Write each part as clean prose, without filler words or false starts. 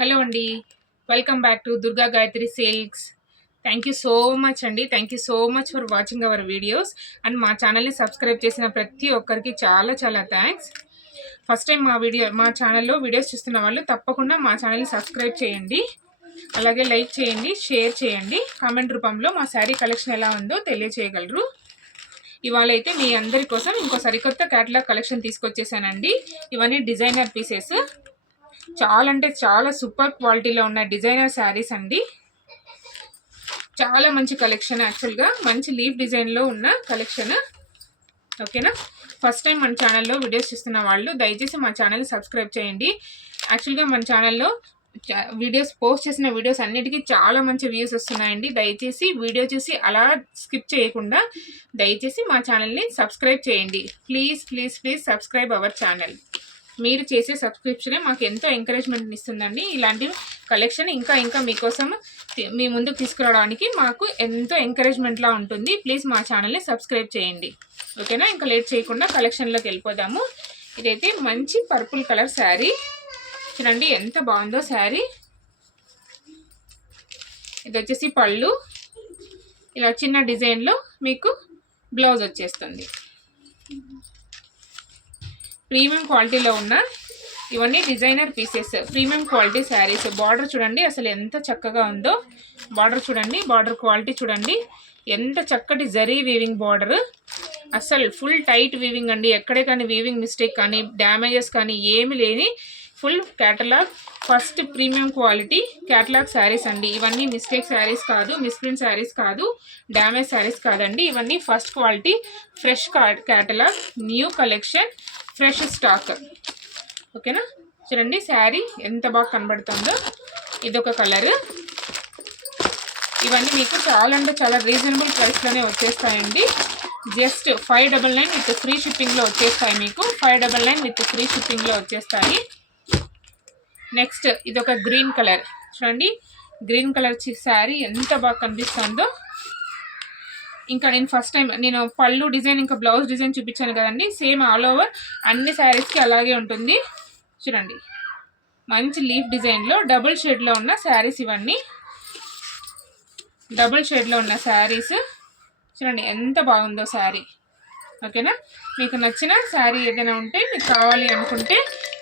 Hello అండి. Welcome back to Durga Gayatri silks. Thank you so much అండి. Thank you so much for watching our videos. And మా ఛానల్ని subscribe చేసిన ప్రతి ఒక్కరికి చాలా చాలా థ్యాంక్స్. ఫస్ట్ టైం మా ఛానల్లో వీడియోస్ చూస్తున్న వాళ్ళు తప్పకుండా మా ఛానల్ని సబ్స్క్రైబ్ చేయండి. అలాగే లైక్ చేయండి, షేర్ చేయండి. కామెంట్ రూపంలో మా శారీ కలెక్షన్ ఎలా ఉందో తెలియచేయగలరు. ఇవాళ అయితే మీ అందరి కోసం ఇంకో సరికొత్త క్యాటలాగ్ కలెక్షన్ తీసుకొచ్చేసానండి. ఇవన్నీ డిజైనర్ పీసెస్, చాలా అంటే చాలా సూపర్ క్వాలిటీలో ఉన్న డిజైనర్ శారీస్ అండి. చాలా మంచి కలెక్షన్, యాక్చువల్గా మంచి లీఫ్ డిజైన్లో ఉన్న కలెక్షన్. ఓకేనా? ఫస్ట్ టైం మన ఛానల్లో వీడియోస్ చూస్తున్న వాళ్ళు దయచేసి మా ఛానల్ని సబ్స్క్రైబ్ చేయండి. యాక్చువల్గా మన ఛానల్లో పోస్ట్ చేసిన వీడియోస్ అన్నిటికీ చాలా మంచి వ్యూస్ వస్తున్నాయండి. దయచేసి వీడియో చూసి అలా స్కిప్ చేయకుండా దయచేసి మా ఛానల్ని సబ్స్క్రైబ్ చేయండి. Please please please subscribe our channel. మీరు చేసే సబ్స్క్రిప్షనే మాకు ఎంతో ఎంకరేజ్మెంట్ ఇస్తుందండి. ఇలాంటి కలెక్షన్ ఇంకా ఇంకా మీకోసం మీ ముందుకు తీసుకురావడానికి మాకు ఎంతో ఎంకరేజ్మెంట్లా ఉంటుంది. ప్లీజ్ మా ఛానల్ని సబ్స్క్రైబ్ చేయండి. ఓకేనా? ఇంకా లేట్ చేయకుండా కలెక్షన్లోకి వెళ్ళిపోదాము. ఇదైతే మంచి పర్పుల్ కలర్ శారీ. చూడండి ఎంత బాగుందో శారీ. ఇది వచ్చేసి పళ్ళు, ఇలా చిన్న డిజైన్లో మీకు బ్లౌజ్ వచ్చేస్తుంది. ప్రీమియం క్వాలిటీలో ఉన్న ఇవన్నీ designer pieces, premium quality saris. Border చూడండి అసలు ఎంత చక్కగా ఉందో. బార్డర్ చూడండి, బార్డర్ క్వాలిటీ చూడండి ఎంత చక్కటి జరీ వీవింగ్ బార్డర్. అసలు ఫుల్ టైట్ వీవింగ్ అండి. ఎక్కడే కానీ వీవింగ్ మిస్టేక్ కానీ డ్యామేజెస్ కానీ ఏమి లేని full catalogue first premium quality catalogue saris అండి. ఇవన్నీ మిస్టేక్ శారీస్ కాదు, మిస్ప్రింట్ శారీస్ కాదు, డ్యామేజ్ శారీస్ కాదండి. ఇవన్నీ first quality fresh catalogue, new collection, fresh stock. ఓకేనా? చూడండి శారీ ఎంత బాగా కనబడుతుందో. ఇదొక కలర్. ఇవన్నీ మీకు చాలా అంటే చాలా రీజనబుల్ ప్రైస్లోనే వచ్చేస్తాయండి. జస్ట్ 599 విత్ ఫ్రీ షిప్పింగ్లో వచ్చేస్తాయి. మీకు 599 విత్ ఫ్రీ షిప్పింగ్లో వచ్చేస్తాయి. నెక్స్ట్ ఇదొక గ్రీన్ కలర్. చూడండి గ్రీన్ కలర్ శారీ ఎంత బాగా కనిపిస్తుందో. ఇంకా నేను ఫస్ట్ టైం పళ్ళు డిజైన్ ఇంకా బ్లౌజ్ డిజైన్ చూపించాను కదండి, సేమ్ ఆల్ ఓవర్ అన్ని శారీస్కి అలాగే ఉంటుంది. చూడండి మంచి లీఫ్ డిజైన్లో డబుల్ షేడ్లో ఉన్న శారీస్. ఇవన్నీ డబుల్ షేడ్లో ఉన్న శారీస్. చూడండి ఎంత బాగుందో శారీ. ఓకేనా? మీకు నచ్చిన శారీ ఏదైనా ఉంటే మీకు కావాలి అనుకుంటే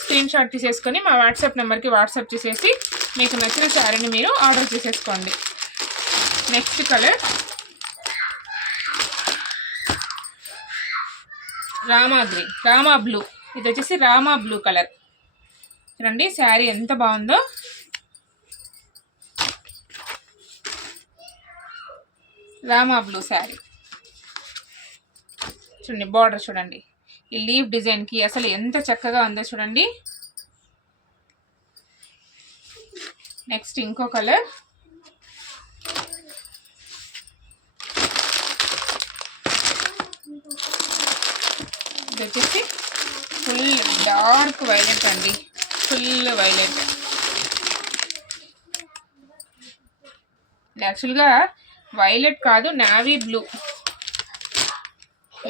స్క్రీన్ షాట్ తీసేసుకొని మా వాట్సాప్ నెంబర్కి వాట్సాప్ చేసేసి మీకు నచ్చిన శారీని మీరు ఆర్డర్ చేసేసుకోండి. Next colour Rama green, Rama blue. ఇది వచ్చేసి రామా బ్లూ కలర్. చూడండి శారీ ఎంత బాగుందో. రామా బ్లూ శారీ. చూడండి బార్డర్ చూడండి ఈ లీఫ్ డిజైన్కి అసలు ఎంత చక్కగా ఉందో చూడండి. నెక్స్ట్ ఇంకో కలర్. ఇది వచ్చేసి ఫుల్ డార్క్ వైలెట్ అండి, ఫుల్ వైలెట్. యాక్చువల్గా వైలెట్ కాదు, navy blue,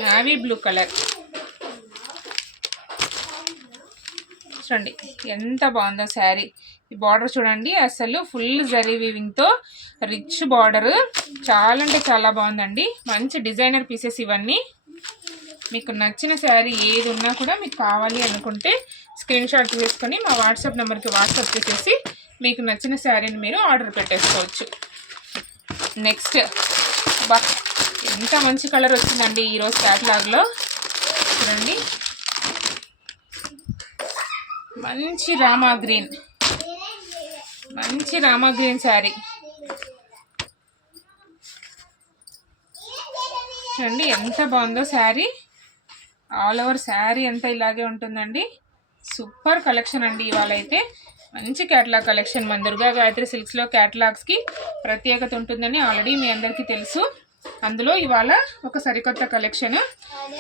navy blue colour. చూడండి ఎంత బాగుందో శారీ. ఈ బార్డర్ చూడండి అసలు ఫుల్ జరీ వీవింగ్తో రిచ్ బార్డర్. చాలా అంటే చాలా బాగుందండి. మంచి డిజైనర్ పీసెస్ ఇవన్నీ. మీకు నచ్చిన శారీ ఏది ఉన్నా కూడా మీకు కావాలి అనుకుంటే స్క్రీన్ షాట్ తీసుకొని మా వాట్సాప్ నెంబర్కి వాట్సాప్ చేసేసి మీకు నచ్చిన శారీని మీరు ఆర్డర్ పెట్టేసుకోవచ్చు. నెక్స్ట్ బా ఎంత మంచి కలర్ వచ్చిందండి ఈరోజు క్యాటలాగ్లో. చూడండి మంచి రామా గ్రీన్, మంచి రామా గ్రీన్ శారీ. చూడండి ఎంత బాగుందో శారీ. ఆల్ ఓవర్ శారీ అంతా ఇలాగే ఉంటుందండి. సూపర్ కలెక్షన్ అండి. ఇవాళ అయితే మంచి క్యాటలాగ్ కలెక్షన్. మన దుర్గా గాయత్రి సిల్క్స్లో క్యాటలాగ్స్కి ప్రత్యేకత ఉంటుందని ఆల్రెడీ మీ అందరికీ తెలుసు. అందులో ఇవాళ ఒక సరికొత్త కలెక్షన్.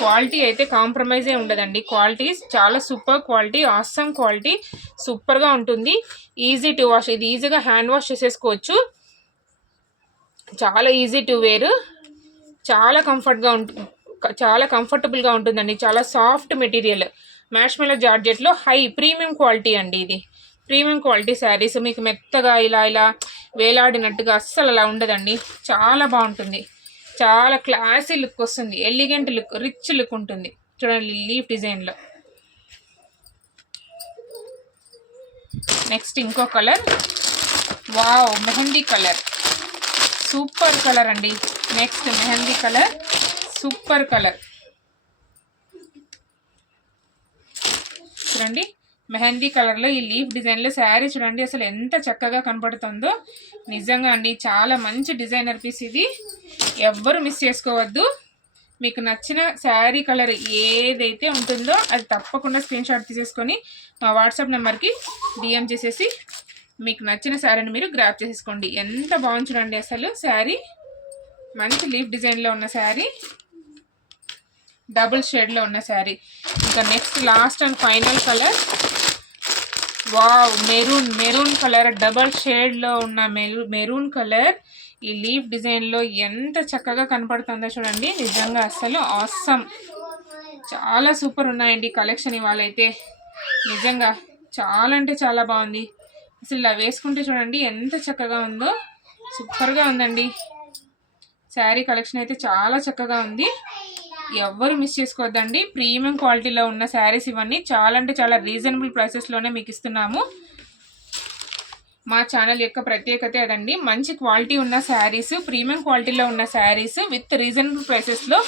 క్వాలిటీ అయితే కాంప్రమైజే ఉండదండి. క్వాలిటీ చాలా సూపర్ క్వాలిటీ, ఆసమ్ క్వాలిటీ, సూపర్గా ఉంటుంది. Easy to wash. ఇది ఈజీగా హ్యాండ్ వాష్ చేసేసుకోవచ్చు. చాలా ఈజీ టు వేర్, చాలా కంఫర్టబుల్గా ఉంటుందండి. చాలా సాఫ్ట్ మెటీరియల్, మ్యాష్మెలో జార్జెట్లో హై ప్రీమియం క్వాలిటీ అండి. ఇది ప్రీమియం క్వాలిటీ శారీస్ మీకు మెత్తగా ఇలా ఇలా వేలాడినట్టుగా అస్సలు అలా ఉండదండి. చాలా బాగుంటుంది, చాలా క్లాసీ లుక్ వస్తుంది, ఎలిగెంట్ లుక్, రిచ్ లుక్ ఉంటుంది. చూడండి లీఫ్ డిజైన్లో. నెక్స్ట్ ఇంకో colour, wow mehndi colour, super colour అండి. Next mehndi colour, super colour. చూడండి మెహందీ కలర్లో ఈ లీఫ్ డిజైన్లో శారీ చూడండి అసలు ఎంత చక్కగా కనపడుతుందో. నిజంగా అండి చాలా మంచి డిజైనర్ పీస్ ఇది, ఎవ్వరు మిస్ చేసుకోవద్దు. మీకు నచ్చిన శారీ కలర్ ఏదైతే ఉంటుందో అది తప్పకుండా స్క్రీన్ షాట్ తీసేసుకొని మా వాట్సాప్ నెంబర్కి డిఎం చేసేసి మీకు నచ్చిన శారీని మీరు గ్రాప్ చేసేసుకోండి. ఎంత బాగుంది చూడండి అసలు శారీ, మంచి లీఫ్ డిజైన్లో ఉన్న శారీ, డబుల్ షేడ్లో ఉన్న శారీ. ఇంకా next last and final colour, wow maroon colour, double షేడ్లో ఉన్న మెరూన్ కలర్ ఈ లీఫ్ డిజైన్లో ఎంత చక్కగా కనపడుతుందో చూడండి. నిజంగా అసలు ఆసమ్, చాలా సూపర్ ఉన్నాయండి కలెక్షన్ ఇవాళైతే. నిజంగా చాలా అంటే చాలా బాగుంది. అసలు ఇలా వేసుకుంటే చూడండి ఎంత చక్కగా ఉందో, సూపర్గా ఉందండి. శారీ కలెక్షన్ అయితే చాలా చక్కగా ఉంది, ఎవ్వరు మిస్ చేసుకోవద్దండి. ప్రీమియం క్వాలిటీలో ఉన్న శారీస్ ఇవన్నీ చాలా అంటే చాలా రీజనబుల్ ప్రైసెస్లోనే మీకు ఇస్తున్నాము. మా ఛానల్ యొక్క ప్రత్యేకత అదండి, మంచి క్వాలిటీ ఉన్న శారీస్, ప్రీమియం క్వాలిటీలో ఉన్న శారీస్ విత్ రీజనబుల్ ప్రైసెస్లో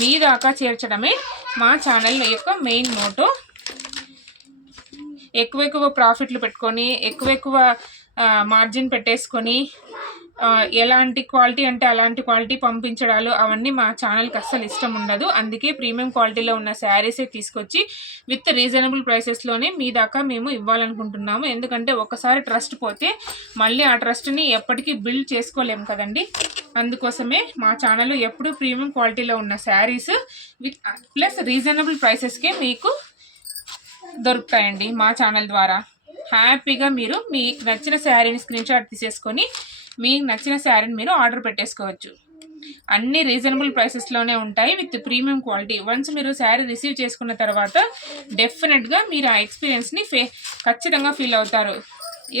మీ దాకా చేర్చడమే మా ఛానల్ యొక్క మెయిన్ మోటో. ఎక్కువ ప్రాఫిట్లు పెట్టుకొని ఎక్కువ మార్జిన్ పెట్టేసుకొని ఎలాంటి క్వాలిటీ అంటే అలాంటి క్వాలిటీ పంపించడాలు అవన్నీ మా ఛానల్కి అస్సలు ఇష్టం ఉండదు. అందుకే ప్రీమియం క్వాలిటీలో ఉన్న శారీసే తీసుకొచ్చి విత్ రీజనబుల్ ప్రైసెస్లోనే మీ దాకా మేము ఇవ్వాలనుకుంటున్నాము. ఎందుకంటే ఒకసారి ట్రస్ట్ పోతే మళ్ళీ ఆ ట్రస్ట్ని ఎప్పటికీ బిల్డ్ చేసుకోలేము కదండి. అందుకోసమే మా ఛానల్లో ఎప్పుడు ప్రీమియం క్వాలిటీలో ఉన్న శారీస్ విత్ ప్లస్ రీజనబుల్ ప్రైసెస్కే మీకు దొరుకుతాయండి. మా ఛానల్ ద్వారా హ్యాపీగా మీరు మీకు నచ్చిన శారీని స్క్రీన్ షాట్ తీసేసుకొని మీకు నచ్చిన శారీని మీరు ఆర్డర్ పెట్టేసుకోవచ్చు. అన్ని రీజనబుల్ ప్రైసెస్లోనే ఉంటాయి విత్ ప్రీమియం క్వాలిటీ. వన్స్ మీరు శారీ రిసీవ్ చేసుకున్న తర్వాత డెఫినెట్గా మీరు ఆ ఎక్స్పీరియన్స్ని ఖచ్చితంగా ఫీల్ అవుతారు.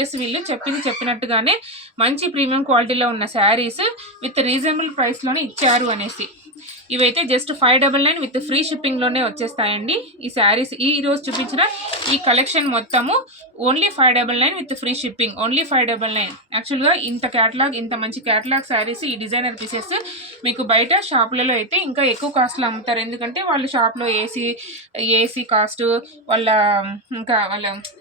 ఎస్ వీళ్ళు చెప్పినట్టుగానే మంచి ప్రీమియం క్వాలిటీలో ఉన్న శారీస్ విత్ రీజనబుల్ ప్రైస్లోనే ఇచ్చారు అనేసి. ఇవైతే జస్ట్ 599 విత్ ఫ్రీ షిప్పింగ్లోనే వచ్చేస్తాయండి. ఈ శారీస్ ఈరోజు చూపించిన ఈ కలెక్షన్ మొత్తము only 599 with free shipping, only 599. యాక్చువల్గా ఇంత క్యాటలాగ్, ఇంత మంచి క్యాటలాగ్ శారీస్, ఈ డిజైనర్ పీసెస్ మీకు బయట షాపులలో అయితే ఇంకా ఎక్కువ కాస్ట్లో అమ్ముతారు. ఎందుకంటే వాళ్ళు షాప్లో ఏసీ కాస్ట్, వాళ్ళ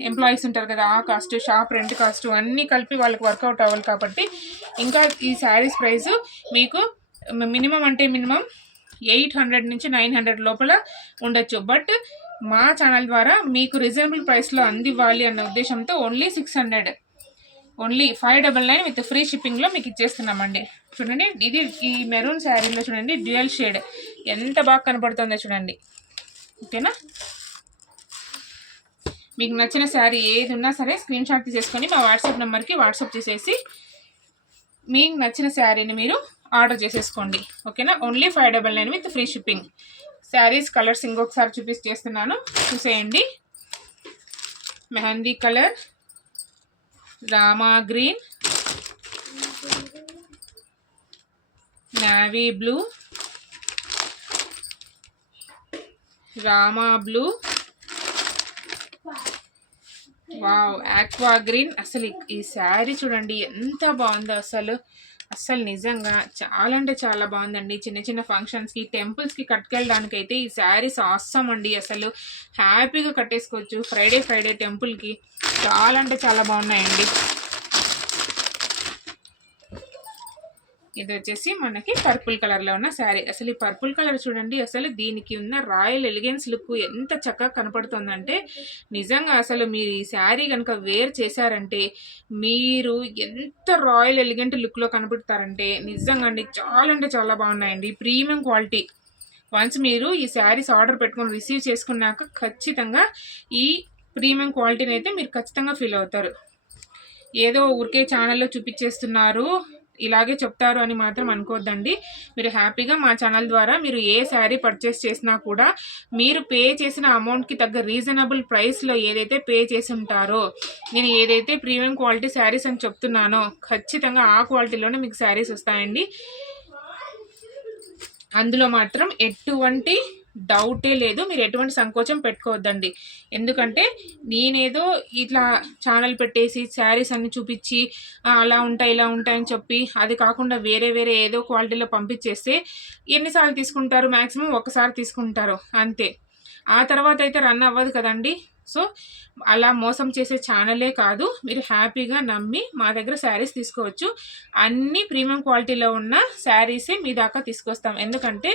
ఎంప్లాయీస్ ఉంటారు కదా ఆ కాస్ట్, షాప్ రెంట్ కాస్ట్ అన్నీ కలిపి వాళ్ళకి వర్కౌట్ అవ్వాలి. కాబట్టి ఇంకా ఈ శారీస్ ప్రైస్ మీకు మినిమం 800 నుంచి 900 లోపల ఉండొచ్చు. బట్ మా ఛానల్ ద్వారా మీకు రీజనబుల్ ప్రైస్లో అందివ్వాలి అన్న ఉద్దేశంతో ఓన్లీ 600, ఓన్లీ 599 విత్ ఫ్రీ షిప్పింగ్లో మీకు ఇచ్చేస్తున్నామండి. చూడండి ఇది ఈ మెరూన్ శారీలో చూడండి డ్యూయల్ షేడ్ ఎంత బాగా కనపడుతుందో చూడండి. ఓకేనా, మీకు నచ్చిన శారీ ఏది ఉన్నా సరే స్క్రీన్ షాట్ తీసేసుకొని మా వాట్సాప్ నెంబర్కి వాట్సాప్ చేసేసి మీకు నచ్చిన శారీని మీరు ఆర్డర్ చేసేసుకోండి. ఓకేనా, only 599 with free shipping. Saris colours ఇంకొకసారి చూపిస్తున్నాను, చూసేయండి. Mehndi colour, Rama green, navy blue, Rama blue, wow aqua green. అసలు ఈ శారీ చూడండి ఎంత బాగుందో, అసలు నిజంగా చాలా అంటే చాలా బాగుందండి. చిన్న ఫంక్షన్స్కి, టెంపుల్స్కి కట్టుకెళ్ళడానికి అయితే ఈ శారీస్ ఆసమ్ అండి. అసలు హ్యాపీగా కట్టేసుకోవచ్చు. ఫ్రైడే టెంపుల్కి చాలా అంటే చాలా బాగున్నాయండి. ఇది వచ్చేసి మనకి పర్పుల్ కలర్లో ఉన్న శారీ. అసలు ఈ పర్పుల్ కలర్ చూడండి, అసలు దీనికి ఉన్న రాయల్ ఎలిగెన్స్ లుక్ ఎంత చక్కగా కనపడుతుందంటే నిజంగా అసలు మీరు ఈ శారీ కనుక వేర్ చేశారంటే మీరు ఎంత రాయల్ ఎలిగెంట్ లుక్లో కనపడతారంటే నిజంగా అండి చాలా అంటే చాలా బాగున్నాయండి. Premium quality. వన్స్ మీరు ఈ శారీస్ ఆర్డర్ పెట్టుకొని రిసీవ్ చేసుకున్నాక ఖచ్చితంగా ఈ ప్రీమియం క్వాలిటీని అయితే మీరు ఖచ్చితంగా ఫీల్ అవుతారు. ఏదో ఊరికే ఛానల్లో చూపించేస్తున్నారు, ఇలాగే చెప్తారు అని మాత్రం అనుకోవద్దండి. మీరు హ్యాపీగా మా ఛానల్ ద్వారా మీరు ఏ శారీ పర్చేస్ చేసినా కూడా మీరు పే చేసిన అమౌంట్కి తగ్గ రీజనబుల్ ప్రైస్లో ఏదైతే పే చేసి ఉంటారో, నేను ఏదైతే ప్రీమియం క్వాలిటీ శారీస్ అని చెప్తున్నానో ఖచ్చితంగా ఆ క్వాలిటీలోనే మీకు శారీస్ వస్తాయండి. అందులో మాత్రం ఎటువంటి డౌటే లేదు. మీరు ఎటువంటి సంకోచం పెట్టుకోవద్దండి. ఎందుకంటే నేనేదో ఇట్లా ఛానల్ పెట్టేసి శారీస్ అన్ని చూపించి అలా ఉంటాయి ఇలా ఉంటాయని చెప్పి అది కాకుండా వేరే వేరే ఏదో క్వాలిటీలో పంపించేస్తే ఎన్నిసార్లు తీసుకుంటారు? మ్యాక్సిమం ఒకసారి తీసుకుంటారు అంతే. ఆ తర్వాత అయితే రన్ అవ్వదు కదండి. సో అలా మోసం చేసే ఛానలే కాదు, మీరు హ్యాపీగా నమ్మి మా దగ్గర శారీస్ తీసుకోవచ్చు. అన్ని ప్రీమియం క్వాలిటీలో ఉన్న శారీసే మీ దాకా తీసుకొస్తాం. ఎందుకంటే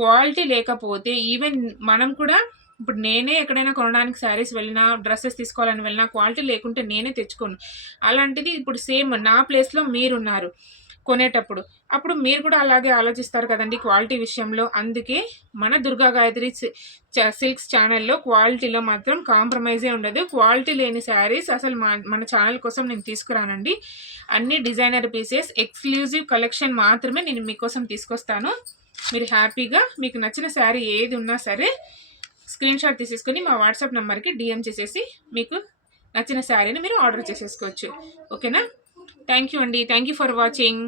క్వాలిటీ లేకపోతే ఈవెన్ మనం కూడా ఇప్పుడు నేనే ఎక్కడైనా కొనడానికి శారీస్ వెళ్ళినా డ్రెస్సెస్ తీసుకోవాలని వెళ్ళినా క్వాలిటీ లేకుంటే నేనే తెచ్చుకోను. అలాంటిది ఇప్పుడు సేమ్ నా ప్లేస్లో మీరున్నారు కొనేటప్పుడు, అప్పుడు మీరు కూడా అలాగే ఆలోచిస్తారు కదండి క్వాలిటీ విషయంలో. అందుకే మన దుర్గా గాయత్రి సిల్క్స్ ఛానల్లో క్వాలిటీలో మాత్రం కాంప్రమైజే ఉండదు. క్వాలిటీ లేని శారీస్ అసలు మన ఛానల్ కోసం నేను తీసుకురానండి. అన్ని డిజైనర్ పీసెస్ ఎక్స్క్లూజివ్ కలెక్షన్ మాత్రమే నేను మీకోసం తీసుకొస్తాను. మీరు హ్యాపీగా మీకు నచ్చిన శారీ ఏది ఉన్నా సరే స్క్రీన్ షాట్ తీసేసుకొని మా వాట్సాప్ నెంబర్కి డిఎం చేసేసి మీకు నచ్చిన శారీని మీరు ఆర్డర్ చేసేసుకోవచ్చు. ఓకేనా? థ్యాంక్ యూ అండి. Thank you for watching.